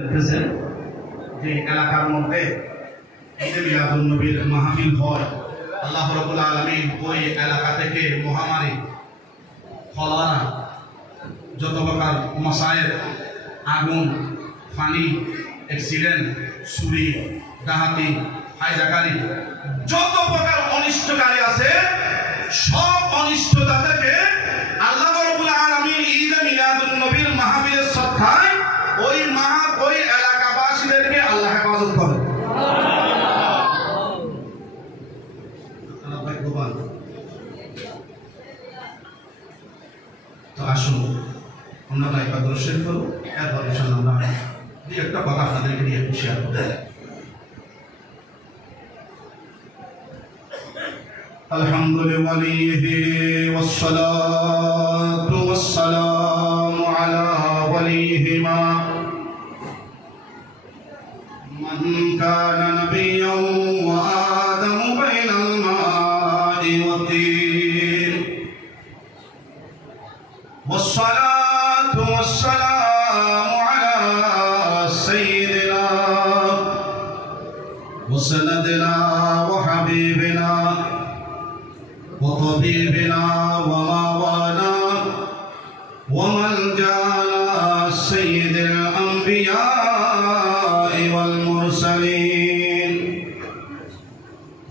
দেখেছেন যে এলাকার মধ্যে ঈদে মিলাদুন নবীর মাহফিল হয়, আল্লাহ রাব্বুল আলামিন ওই এলাকা থেকে মহামারী, কলেরা, যত প্রকার মশায়ের, আগুন, পানি, অ্যাক্সিডেন্ট, চুরি, ডাকাতি, হাইজাকারি, যত প্রকার অনিষ্টকারী আছে সব অনিষ্টতা থেকে আল্লাহ রাব্বুল আলামিন ঈদে মিলাদুন নবীর মাহফিলের সদকায় ওই এলাকাবাসীদেরকে আল্লাহ হেফাজত করে। তো আসুন আমরা একবার দর্শন করব, এরপর ইনশাআল্লাহ আমরা দুই একটা কথা আপনাদেরকে নিয়ে শেয়ার করব। আলহামদুলিল্লাহ ওয়াসসালাতু ওয়াসসালামু আলা ওয়ালিহিমা মান কানা নাবিয়্যান ওয়া আদামু বাইনাল মা'i ওয়াত তিন ওয়াসসালাতু ওয়াসসালামু আলা সাইয়্যিদিনা ওয়া সানাদিনা ওয়া হাবিবিনা وطبيبنا ومولانا وملجانا سيد الأنبياء والمرسلين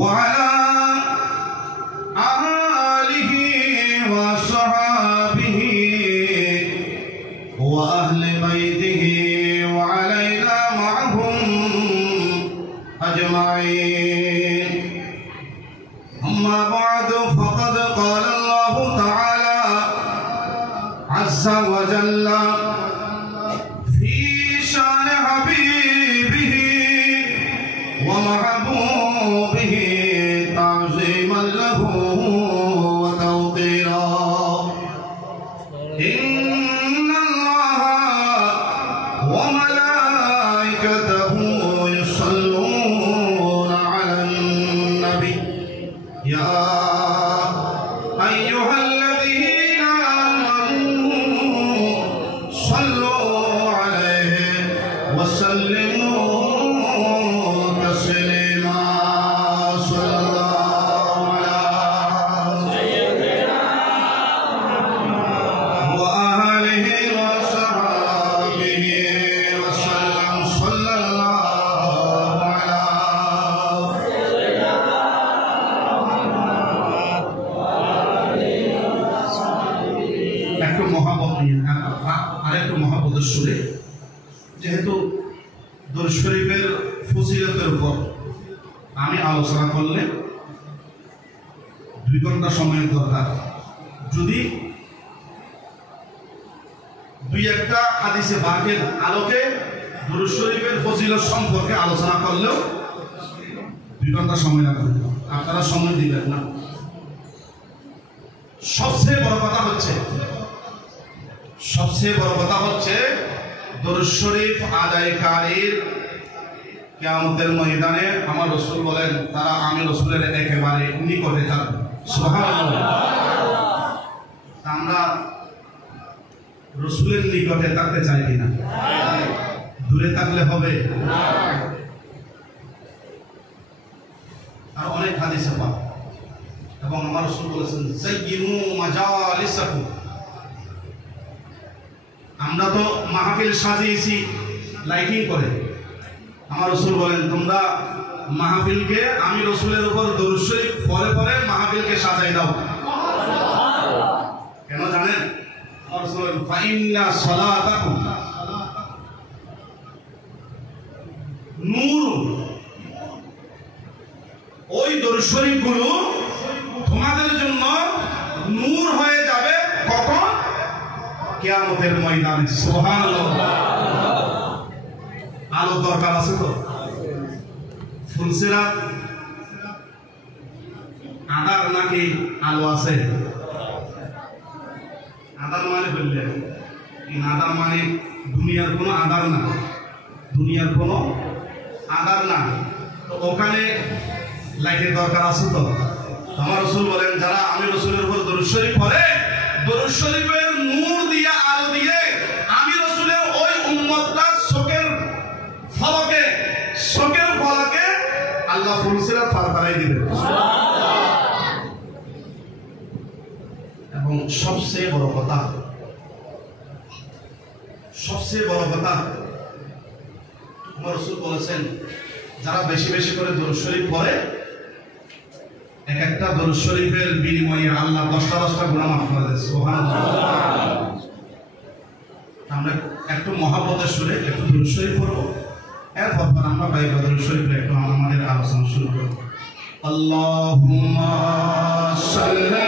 وعلى آله وصحابه وأهل بيته وعلينا معهم أجمعين. أما بعد فقد قال الله تعالى عز وجل في شان حبيبه ومحبوبه تعظيما له وتوقيرا إن الله وملائكته يصلون على النبي يا أيها الذين آمنوا صلوا عليه وسلموا تسليما. صلى الله على سيدنا وآله وصحبه وسلم. صلى الله على আরেকটু মহাব্বতের সুরে, যেহেতু দরুদ শরীফের ফজিলতের উপর আমি আলোচনা করলে 2 ঘন্টা সময়ের দরকার। যদি দুই একটা হাদিসে বাকের আলোকে দরুদ শরীফের ফজিলত সম্পর্কে আলোচনা করলেও 2 ঘন্টা সময় লাগবে, আপনারা সময় দিবেন না। সবচেয়ে বড় কথা হচ্ছে দরুদ শরীফ আদায়কারীর কিয়ামতের ময়দানে আমার রাসূল বলেন তারা আমি রাসূলের একেবারে নিকটে থাকবে। সুবহানাল্লাহ। আমরা রাসূলের নিকটে থাকতে চাই কিনা? দূরে থাকলে হবে না। আর অনেক হাদিসে পাওয়া, এবং আমার রাসূল বলেছেন যায়িনু মাজালিসাকুম। আমরা তো মাহফিল সাজিয়েছি লাইটিং করে, আমার রাসূল বলেন তোমরা মাহফিলকে আমি রাসূলের উপর দরুদ শরীফ পড়ে পড়ে মাহফিলকে সাজাই দাও। কেন জানেন? আমার রাসূল বলেন ফাইন্না সালাতাকুম নূর। ওই দরুদ শরীফগুলো তোমাদের জন্য নূর হয়ে যাবে। কখন? কিয়ামতের ময়দানে। সুবহানাল্লাহ। আলো দরকার আছে তো? ফুলসিরাত আধার নাকি আলো আছে? আধার মানে বললে আধার মানে দুনিয়ার কোনো আধার না, দুনিয়ার কোনো আধার না। তো ওখানে লাইটের দরকার আছে তো? আমার রাসূল বলেন যারা আমি রাসূলের উপর দরুদ শরীফ পড়ে, দরুদ শরীফের নূর দিয়ে আলো দিয়ে আমি রাসূলের ওই উম্মতটা চোখের পার করাই দিবেন। এবং সবচেয়ে বড় কথা আমার রাসূল বলেছেন, যারা বেশি বেশি করে দরুদ শরীফ পড়ে, এক একটা দরুদ শরীফের বিনিময়ে আল্লাহ 10টা গুনাহ মাফ করে দেন। সুবহানাল্লাহ। আমরা একটু মহব্বতের সুরে একটু দরুদ শরীফ পড়ব, এরপর আমরা বাইরে দরুদ শরীফে একটু আমাদের আলোচনা শুরু করব। আল্লাহুম্মা সাল্লি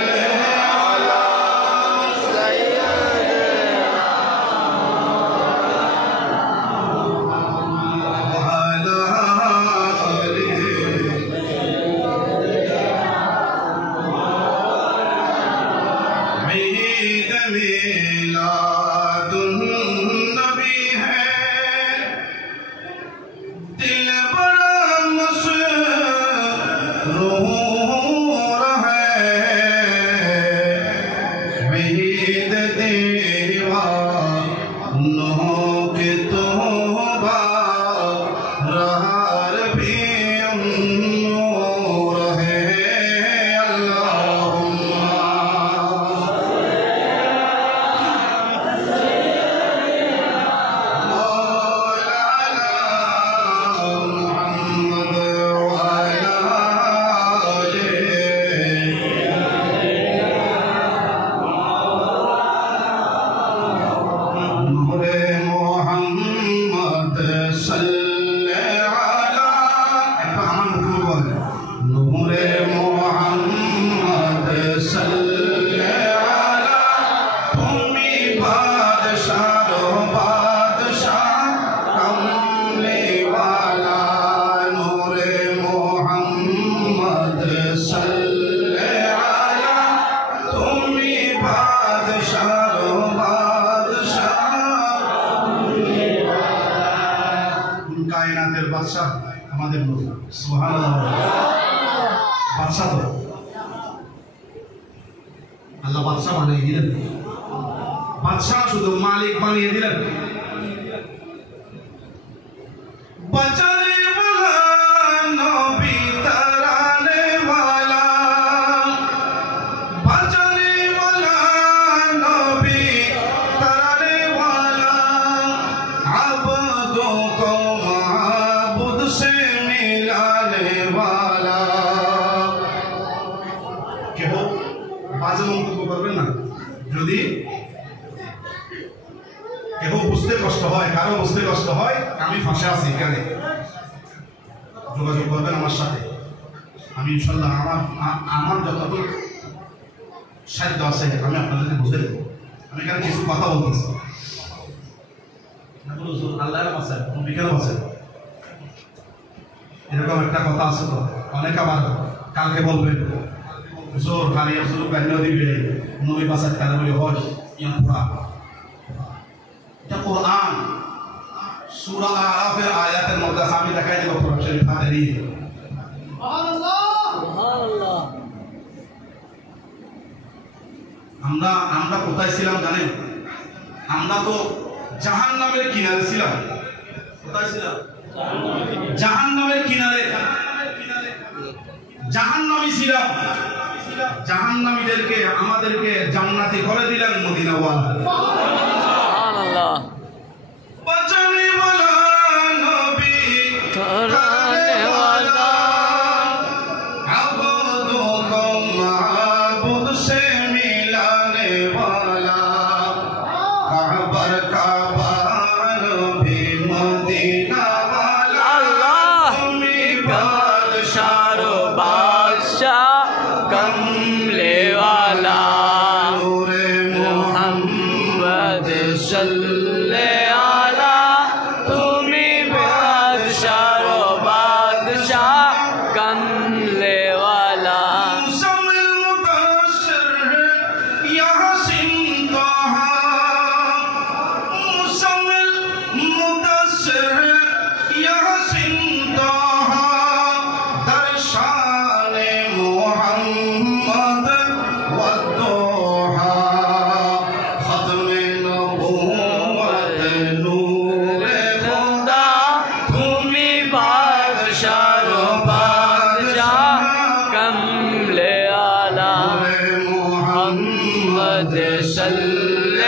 কায়নাতের বাদশা আমাদের নবী। সুবহানাল্লাহ। বাদশা তো আল্লাহ বাদশা বানিয়ে দিলেন, বাদশা শুধু মালিক বানিয়ে দিলেন। বাঁচানে ওয়ালা নবী তারানে ওয়ালা, বাঁচানে ওয়ালা নবী তারানে ওয়ালা, আবদো কো মাবুদ সে মিলানে ওয়ালা। কেউ বাজে মন্তব্য করবেন না। যদি কেউ বুঝতে কষ্ট হয়, কারো বুঝতে কষ্ট হয়, আমি ফাঁসে আছি, এখানে যোগাযোগ করবেন আমার সাথে। আমি ইনশাল্লাহ আমার যতটুকু সাধ্য আছে আমি আপনাদেরকে বুঝে দেবো। আমি এখানে কিছু কথা বলতেছি, আল্লাহর আছে, বিকেলও আছে, এরকম একটা কথা আছে। তো অনেক আবার কালকে বলবেন জোর খালি জোর গাড়িও দিবে নবী বাসার কারণে বলে হয় ইয়া পুরা। এটা কোরআন সূরা আরাফের আয়াতের মধ্যে আমি দেখাই দেব কোরআন শরীফ হাতে নিয়ে। সুবহানাল্লাহ সুবহানাল্লাহ। আমরা কোথায় ছিলাম জানেন? আমরা তো জাহান্নামের কিনারে ছিলাম। কোথায় ছিলাম? জাহান্নামের কিনারে। জাহান্নামী ছিলাম। জাহান্নামীদেরকে আমাদেরকে জান্নাতি করে দিলেন মদিনাওয়ালা। সুবহানাল্লাহ। বাঁচানে ওয়ালা নবী তারানে ওয়ালা, আবদো কো মাবুদ সে মিলানে ওয়ালা, কাবার কাবা নবী মদিনা ওয়ালা। আল্লাহ তুমি বাদশার বাদশা কমলে ওয়ালা, নূরে মুহাম্মদ সাল্লে আলা, তুমি বাদশার বাদশা কমলে ওয়ালা। মুসাম্মিল মুদাশশির ইয়াসিন তাহা, মুসাম্মিল মুদাশশির قد صل